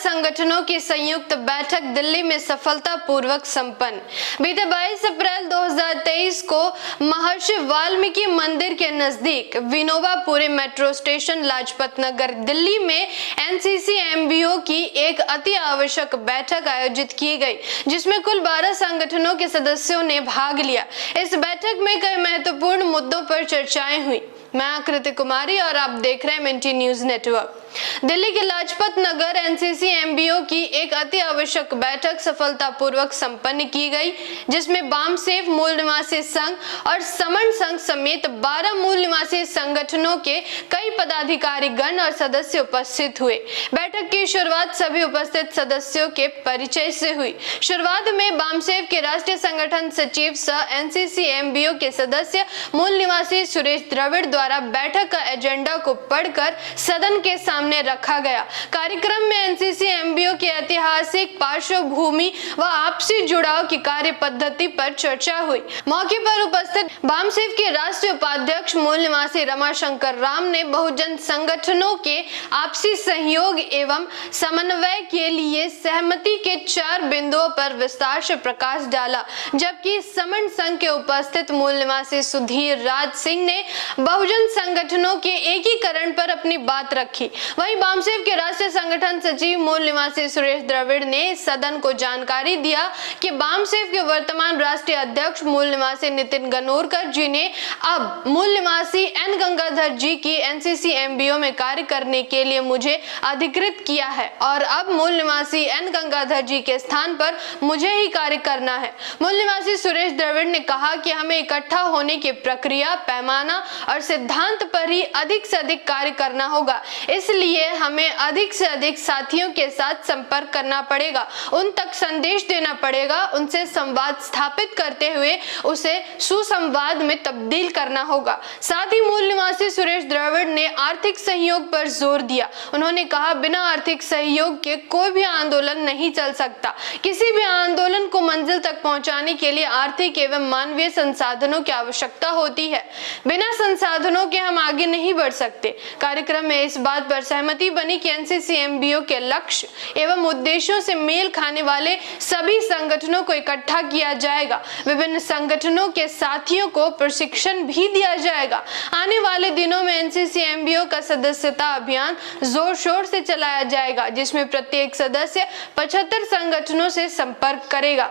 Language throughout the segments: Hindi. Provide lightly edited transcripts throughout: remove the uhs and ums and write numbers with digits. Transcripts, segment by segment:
संगठनों की संयुक्त बैठक दिल्ली में सफलतापूर्वक संपन्न। बीते 22 अप्रैल 2023 को महर्षि वाल्मीकि मंदिर के नजदीक विनोबापुरी मेट्रो स्टेशन लाजपत नगर दिल्ली में एनसीसी एमबीओ की एक अति आवश्यक बैठक आयोजित की गई, जिसमें कुल 12 संगठनों के सदस्यों ने भाग लिया। इस बैठक में कई महत्वपूर्ण मुद्दों पर चर्चाएं हुई। मैं आकृति कुमारी और आप देख रहे हैं मिंटी न्यूज नेटवर्क। दिल्ली के लाजपत नगर एनसीसी एमबीओ की एक अति आवश्यक बैठक सफलतापूर्वक संपन्न की गई, जिसमें बामसेफ मूल निवासी संघ और समन संघ समेत 12 मूल निवासी संगठनों के कई पदाधिकारी गण और सदस्य उपस्थित हुए। बैठक की शुरुआत सभी उपस्थित सदस्यों के परिचय से हुई। शुरुआत में बामसेफ के राष्ट्रीय संगठन सचिव सह एनसीसी एमबीओ के सदस्य मूल निवासी सुरेश द्रविड़ द्वारा बैठक का एजेंडा को पढ़कर सदन के सामने रखा गया। कार्यक्रम में एनसीसी एमबीओ के ऐतिहासिक पार्श्वभूमि व आपसी जुड़ाव की कार्य पद्धति पर चर्चा हुई। मौके पर उपस्थित बामसेफ के राष्ट्रीय उपाध्यक्ष मूल निवासी रमाशंकर राम ने बहुजन संगठनों के आपसी सहयोग एवं समन्वय के लिए सहमति के 4 बिंदुओं पर विस्तार से प्रकाश डाला, जबकि समन संघ के उपस्थित मूल निवासी सुधीर राज सिंह ने बहुजन संगठनों के एकीकरण पर अपनी बात रखी। वहीं बामसेफ के राष्ट्रीय संगठन सचिव मूल निवासी सुरेश द्रविड़ ने सदन को जानकारी दिया कि बामसेफ के वर्तमान राष्ट्रीय अध्यक्ष मूल निवासी नितिन गनोरकर जी ने अब मूल निवासी एन गंगाधर जी की एनसीसी एमबीओ में कार्य करने के लिए मुझे अधिकृत किया है और अब मूल निवासी एन गंगाधर जी के स्थान पर मुझे ही कार्य करना है। मूल निवासी सुरेश द्रविड़ ने कहा कि हमें इकट्ठा होने की प्रक्रिया, पैमाना और सिद्धांत पर ही अधिक से अधिक कार्य करना होगा, इसलिए हमें अधिक से अधिक साथियों के साथ संपर्क करना पड़ेगा, उन तक संदेश देना पड़ेगा, उनसे संवाद स्थापित करते हुए उसे सुसंवाद में तब्दील करना होगा। साथ ही मूल निवासी सुरेश द्रविड़ ने आर्थिक सहयोग पर जोर दिया। उन्होंने कहा, बिना आर्थिक सहयोग के कोई भी आंदोलन नहीं चल सकता। किसी भी आंदोलन को मंजिल तक पहुंचाने के लिए आर्थिक एवं मानवीय संसाधनों की आवश्यकता होती है। बिना संसाधनों के हम आगे नहीं बढ़ सकते। कार्यक्रम में इस बात पर सहमति बनी कि एनसीसी एमबीओ के लक्ष्य एवं उद्देश्यों से मेल खाने वाले सभी संगठनों को इकट्ठा किया जाएगा। विभिन्न संगठनों के साथियों को प्रशिक्षण भी दिया जाएगा। आने वाले दिनों में एनसीसी एमबीओ का सदस्यता अभियान जोर शोर से चलाया जाएगा, जिसमें प्रत्येक सदस्य 75 संगठनों से संपर्क करेगा।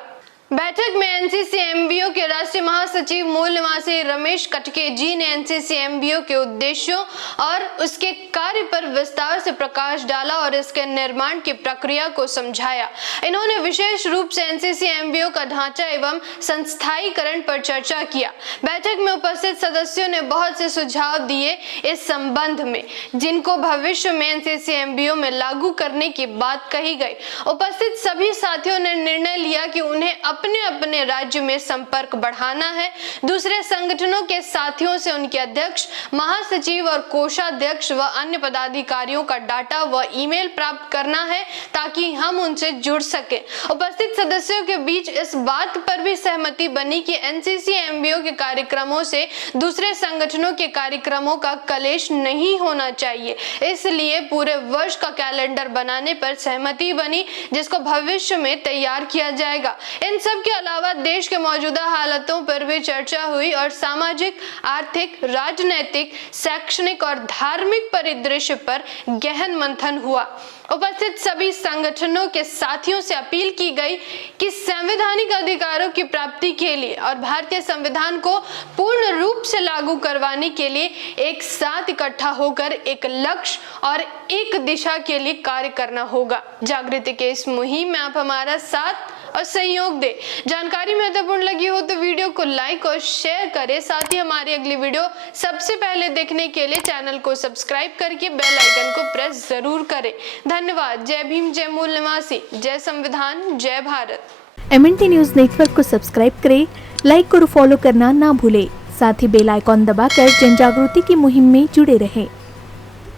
बैठक में एनसीसी एमबीओ के राष्ट्रीय महासचिव मूल निवासी रमेश कटके जी ने एनसीसी एमबीओ के उद्देश्यों और उसके कार्य पर विस्तार से प्रकाश डाला और इसके निर्माण की प्रक्रिया को समझाया। इन्होंने विशेष रूप से एनसीसी एमबीओ का ढांचा एवं संस्थाईकरण पर चर्चा किया। बैठक में उपस्थित सदस्यों ने बहुत से सुझाव दिए इस संबंध में, जिनको भविष्य में एनसीसी एमबीओ में लागू करने की बात कही गई। उपस्थित सभी साथियों ने निर्णय लिया कि उन्हें अपने अपने राज्य में संपर्क बढ़ाना है। दूसरे संगठनों के साथियों से उनके अध्यक्ष, महासचिव और कोषाध्यक्ष व अन्य पदाधिकारियों का डाटा व ईमेल प्राप्त करना है ताकि हम उनसे जुड़ सके। उपस्थित सदस्यों के बीच इस बात पर भी सहमति बनी कि एनसीसी एमबीओ के कार्यक्रमों से दूसरे संगठनों के कार्यक्रमों का कलेश नहीं होना चाहिए, इसलिए पूरे वर्ष का कैलेंडर बनाने पर सहमति बनी, जिसको भविष्य में तैयार किया जाएगा। इन सब के अलावा देश के मौजूदा हालातों पर भी चर्चा हुई और सामाजिक, आर्थिक, राजनैतिक, शैक्षणिक और धार्मिक परिदृश्य पर गहन मंथन हुआ। उपस्थित सभी संगठनों के साथियों से अपील की गई कि संवैधानिक अधिकारों की प्राप्ति के लिए और भारतीय संविधान को पूर्ण रूप से लागू करवाने के लिए एक साथ इकट्ठा होकर एक लक्ष्य और एक दिशा के लिए कार्य करना होगा। जागृति के इस मुहिम में आप हमारा साथ और सहयोग दे। जानकारी महत्वपूर्ण लगी हो तो वीडियो को लाइक और शेयर करें। साथ ही हमारी अगली वीडियो सबसे पहले देखने के लिए चैनल को सब्सक्राइब करके बेल आइकन को प्रेस जरूर करें। धन्यवाद। जय भीम, जय मूल निवासी, जय संविधान, जय भारत। MNT न्यूज नेटवर्क को सब्सक्राइब करें, लाइक और फॉलो करना ना भूलें। साथ ही बेल आइकॉन दबाकर जन जागृति की मुहिम में जुड़े रहें।